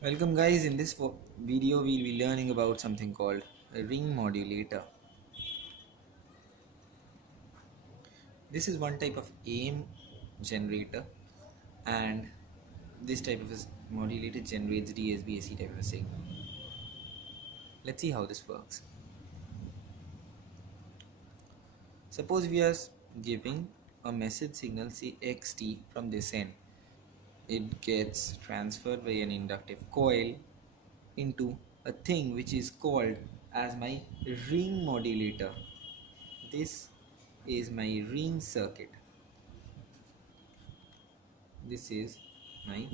Welcome guys, in this video we'll be learning about something called a ring modulator. This is one type of AM generator, and this type of a modulator generates DSB-AC type of a signal. Let's see how this works. Suppose we are giving a message signal, say xt, from this end. It gets transferred by an inductive coil into a thing which is called as my ring modulator. This is my ring circuit. This is my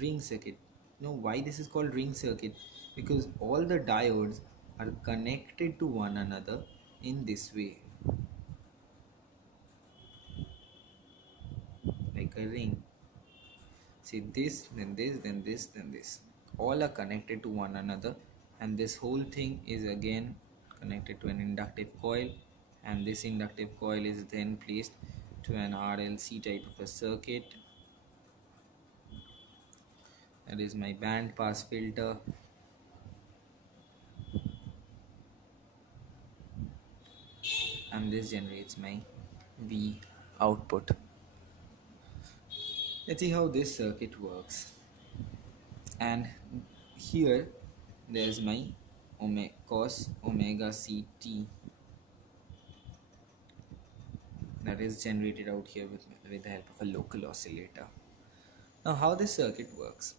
ring circuit. Now why this is called ring circuit? Because all the diodes are connected to one another in this way, like a ring. See, this, then this, then this, then this, all are connected to one another, and this whole thing is again connected to an inductive coil, and this inductive coil is then placed to an RLC type of a circuit. That is my band pass filter, and this generates my V output. Let's see how this circuit works. And here there's my cos omega ct that is generated out here with the help of a local oscillator. Now how this circuit works?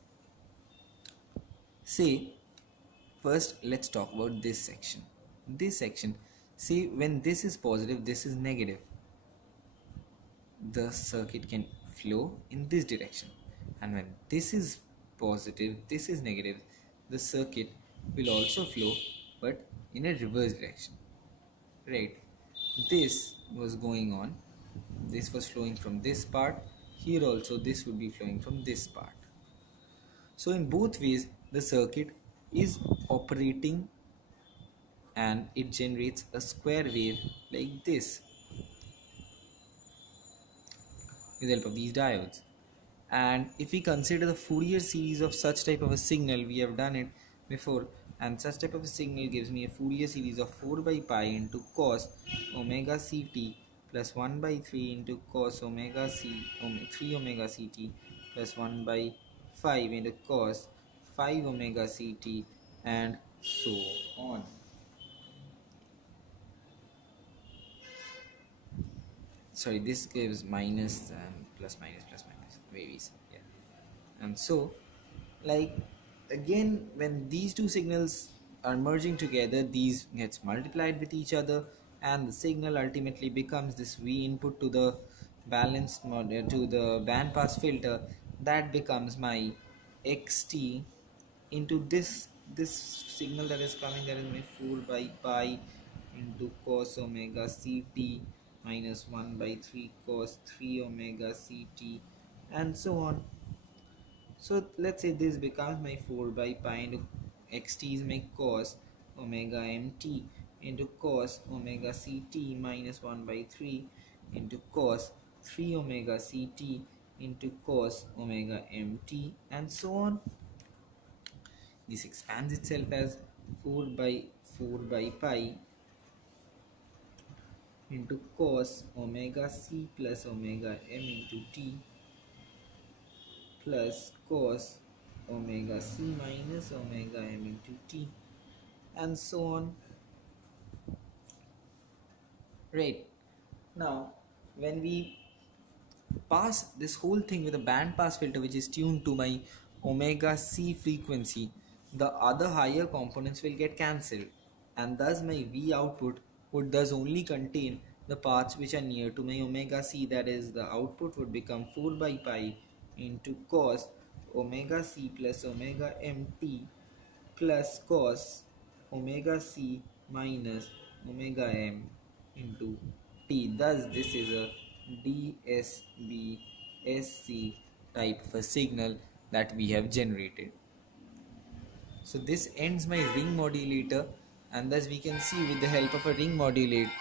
Say, first let's talk about this section. This section, see, when this is positive, this is negative, the circuit can flow in this direction, and when this is positive, this is negative, the circuit will also flow, but in a reverse direction, right? This was going on, this was flowing from this part, here also this would be flowing from this part. So in both ways the circuit is operating, and it generates a square wave like this with the help of these diodes. And if we consider the Fourier series of such type of a signal, we have done it before, and such type of a signal gives me a Fourier series of 4 by pi into cos omega ct plus 1 by 3 into cos omega 3 omega ct plus 1 by 5 into cos 5 omega ct, and so on. Sorry, this gives minus and plus minus varies, yeah. And so, like, again, when these two signals are merging together, these gets multiplied with each other, and the signal ultimately becomes this V input to the balanced mode, to the band pass filter. That becomes my xt into this signal that is coming, that is my 4 by pi into cos omega ct minus 1 by 3 cos 3 omega ct, and so on. So let's say this becomes my 4 by pi into xt is my cos omega mt into cos omega ct minus 1 by 3 into cos 3 omega ct into cos omega mt, and so on. This expands itself as 4 by pi into cos omega c plus omega m into t plus cos omega c minus omega m into t, and so on. Right. Now when we pass this whole thing with a band pass filter which is tuned to my omega c frequency, the other higher components will get cancelled, and thus my V output would thus only contain the parts which are near to my omega c. That is, the output would become 4 by pi into cos omega c plus omega mt plus cos omega c minus omega m into t. Thus this is a DSB-SC type of a signal that we have generated. So this ends my ring modulator, and thus we can see with the help of a ring modulator